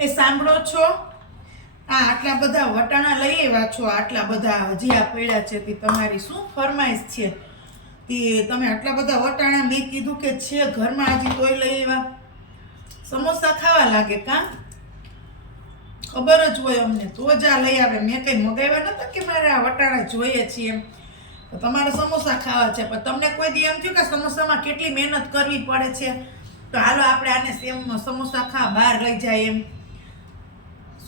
એ સાંભળો છો? આ આટલા બધા વટાણા લઈ આવ્યા છો, આટલા બધા હજી આ પડ્યા છે, તે તમારી શું ફરમાઈશ છે? તે તમે આટલા બધા વટાણા મેં કીધું કે છે ઘરમાં હજી તોય લઈ આવ્યા. સમોસા ખાવા લાગે કાં? ખબર જ હોય અમને, તો જ આ લઈ આવે. મેં કંઈ મગાવ્યા નતા કે મારે આ વટાણા જોઈએ છીએ એમ? તો તમારે સમોસા ખાવા છે, પણ તમને કોઈ દી એમ થયું કે સમોસામાં કેટલી મહેનત કરવી પડે છે? તો હાલો આપણે આને સેમ સમોસા ખા, બહાર લઈ જાય એમ.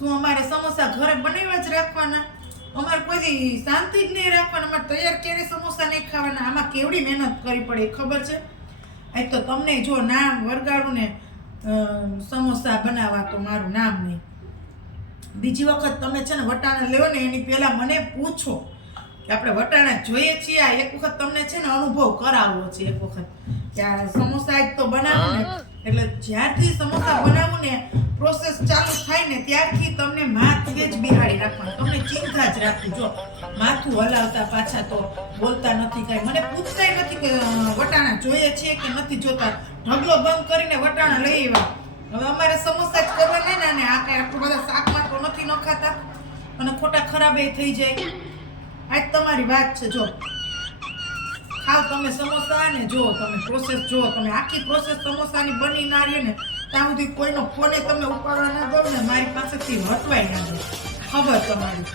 શું અમારે સમોસા ઘરે બનાવ્યા જ રાખવાના? અમારે કોઈ શાંતિ જ નહીં રાખવાના. અમારે તૈયાર ક્યારે સમોસા નહીં ખાવાના? આમાં કેવડી મહેનત કરવી પડે ખબર છે? એક તો તમને જો નામ વરગાડું ને સમોસા બનાવવા તો મારું નામ નહીં. બીજી વખત તમે છે ને વટાણા લેવો ને એની પહેલાં મને પૂછો કે આપણે વટાણા જોઈએ છીએ? આ એક વખત તમને છે ને અનુભવ કરાવવો છે એક વખત. કે આ સમોસા તો બનાવું ને એટલે જ્યારથી સમોસા બનાવું ને પ્રોસેસ ચાલુ થાય ને ત્યારથી તમને માથે જ બિહાડી રાખવાનું. તમને ચિંતા જ રાખવી. જો, માથું હલાવતા પાછા તો બોલતા નથી કાંઈ. મને પૂછતાય નથી કે વટાણા જોઈએ છે કે નથી જોતા. ઢગલો બંધ કરીને વટાણા લઈ આવ્યા. હવે અમારે સમોસા જ કરવાના ને અને આ કાંઈ આટલું બધા શાકમાં તો નથી ન ખાતા અને ખોટા ખરાબ એ થઈ જાય. આજ તમારી વાત છે. જો, ખાવ તમે સમોસા ને જો, તમે પ્રોસેસ જો, તમે આખી પ્રોસેસ સમોસાની બની ના રહે ને ત્યાં સુધી કોઈનો ફોને તમે ઉપાડવા ના દો ને મારી પાસેથી હટવાય ના દો ખબર તમારી.